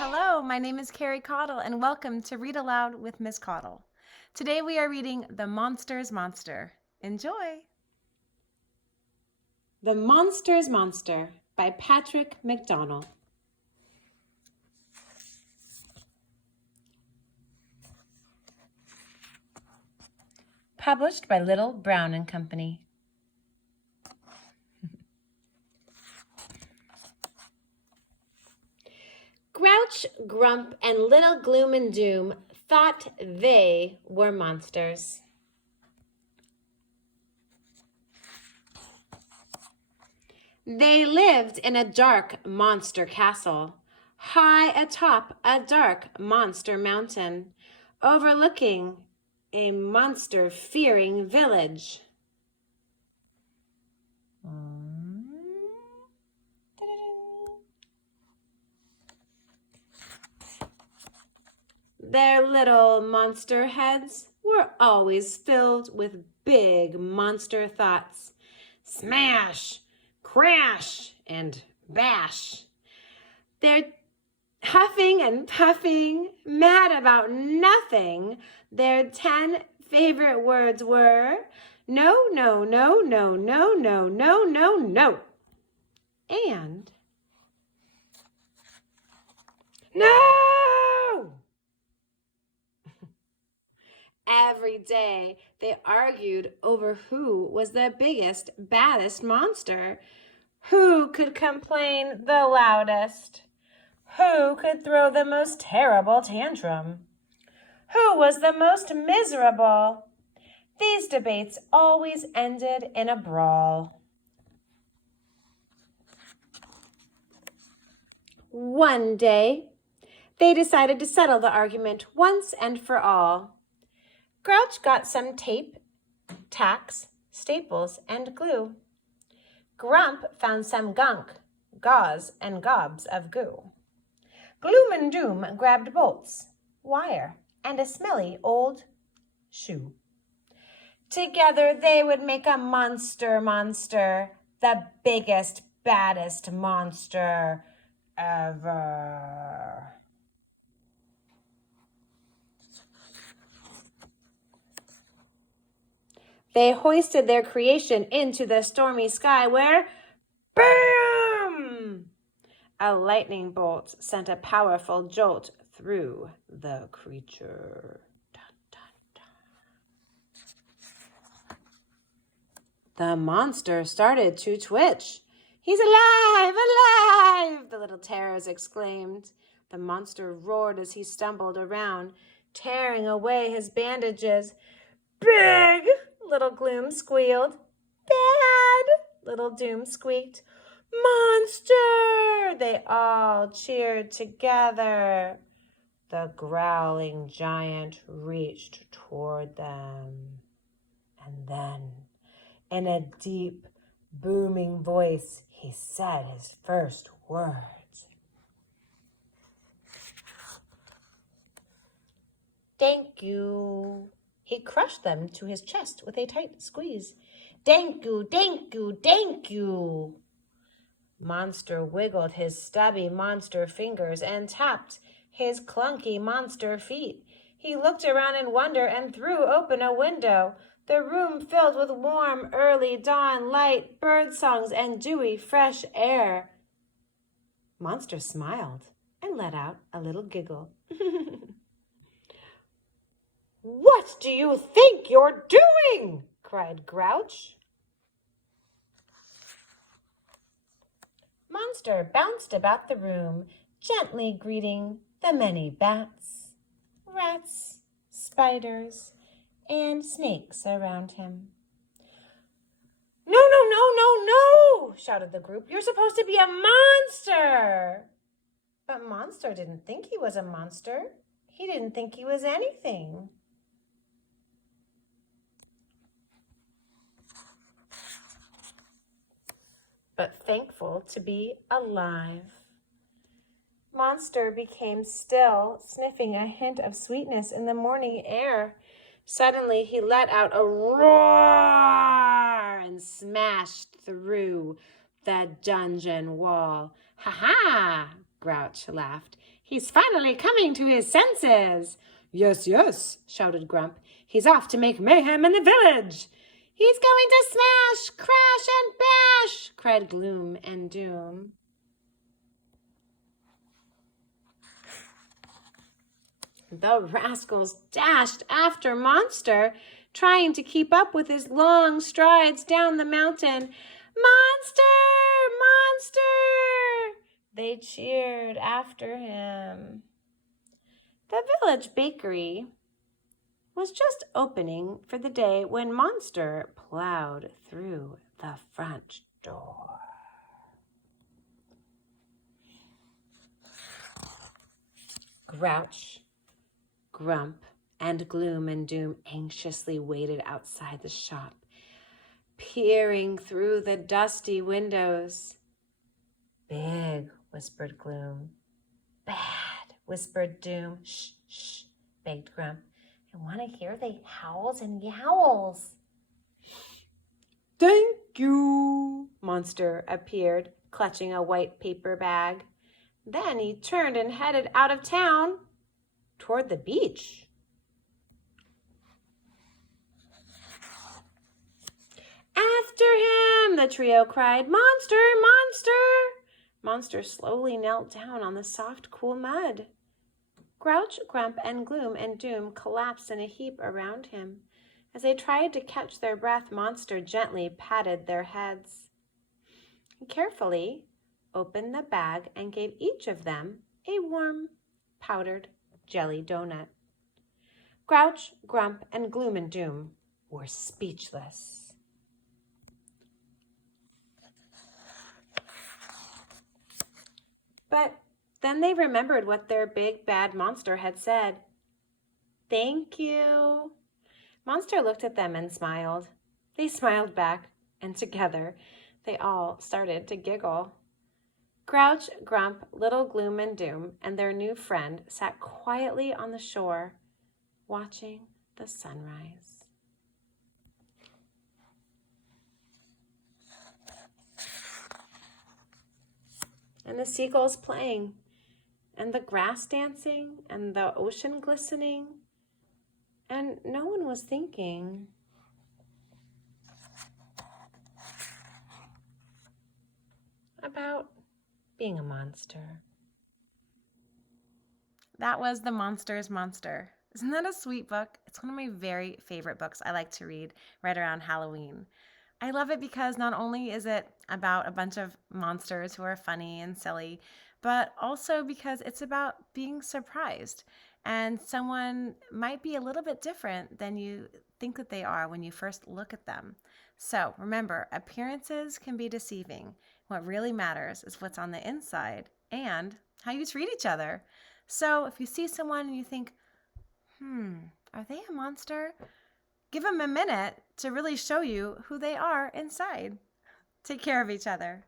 Hello, my name is Carrie Caudle, and welcome to Read Aloud with Miss Caudle. Today we are reading The Monster's Monster. Enjoy! The Monster's Monster by Patrick McDonnell. Published by Little, Brown and Company. Grouch, Grump, and Little Gloom and Doom thought they were monsters. They lived in a dark monster castle, high atop a dark monster mountain, overlooking a monster-fearing village. Their little monster heads were always filled with big monster thoughts. Smash, crash, and bash. They're huffing and puffing, mad about nothing. Their 10 favorite words were no, no, no, no, no, no, no, no, no. And no! Every day they argued over who was the biggest, baddest monster, who could complain the loudest, who could throw the most terrible tantrum, who was the most miserable. These debates always ended in a brawl. One day, they decided to settle the argument once and for all. Grouch got some tape, tacks, staples, and glue. Grump found some gunk, gauze, and gobs of goo. Gloom and Doom grabbed bolts, wire, and a smelly old shoe. Together they would make a monster, the biggest, baddest monster ever. They hoisted their creation into the stormy sky where, BAM! A lightning bolt sent a powerful jolt through the creature. Dun, dun, dun. The monster started to twitch. He's alive, alive, the little terrors exclaimed. The monster roared as he stumbled around, tearing away his bandages. Big! Little Gloom squealed. Bad! Little Doom squeaked. Monster! They all cheered together. The growling giant reached toward them. And then, in a deep, booming voice, he said his first words. Thank you. He crushed them to his chest with a tight squeeze. Thank you, thank you, thank you. Monster wiggled his stubby monster fingers and tapped his clunky monster feet. He looked around in wonder and threw open a window. The room filled with warm, early dawn light, bird songs, and dewy, fresh air. Monster smiled and let out a little giggle. What do you think you're doing? Cried Grouch. Monster bounced about the room, gently greeting the many bats, rats, spiders, and snakes around him. No, no, no, no, no, shouted the group. You're supposed to be a monster. But Monster didn't think he was a monster. He didn't think he was anything. But thankful to be alive. Monster became still, sniffing a hint of sweetness in the morning air. Suddenly he let out a roar and smashed through the dungeon wall. Ha ha! Grouch laughed. He's finally coming to his senses. Yes, yes, shouted Grump. He's off to make mayhem in the village. He's going to smash, crash, and bash, cried Gloom and Doom. The rascals dashed after Monster, trying to keep up with his long strides down the mountain. Monster! Monster! They cheered after him. The village bakery was just opening for the day when Monster plowed through the front door. Grouch, Grump, and Gloom and Doom anxiously waited outside the shop, peering through the dusty windows. Big, whispered Gloom. Bad, whispered Doom. Shh, shh, begged Grump. I want to hear the howls and yowls. Thank you. Monster appeared, clutching a white paper bag. Then he turned and headed out of town toward the beach. After him, the trio cried, Monster, Monster! Monster slowly knelt down on the soft, cool mud. Grouch, Grump, and Gloom and Doom collapsed in a heap around him. As they tried to catch their breath, Monster gently patted their heads. He carefully opened the bag and gave each of them a warm, powdered jelly donut. Grouch, Grump, and Gloom and Doom were speechless. But then they remembered what their big bad monster had said. Thank you. Monster looked at them and smiled. They smiled back, and together they all started to giggle. Grouch, Grump, Little Gloom and Doom, and their new friend sat quietly on the shore, watching the sunrise. And the seagulls playing, and the grass dancing, and the ocean glistening, and no one was thinking about being a monster. That was The Monsters Monster. Isn't that a sweet book? It's one of my very favorite books I like to read right around Halloween. I love it because not only is it about a bunch of monsters who are funny and silly, but also because it's about being surprised. And someone might be a little bit different than you think that they are when you first look at them. So remember, appearances can be deceiving. What really matters is what's on the inside and how you treat each other. So if you see someone and you think, are they a monster? Give them a minute to really show you who they are inside. Take care of each other.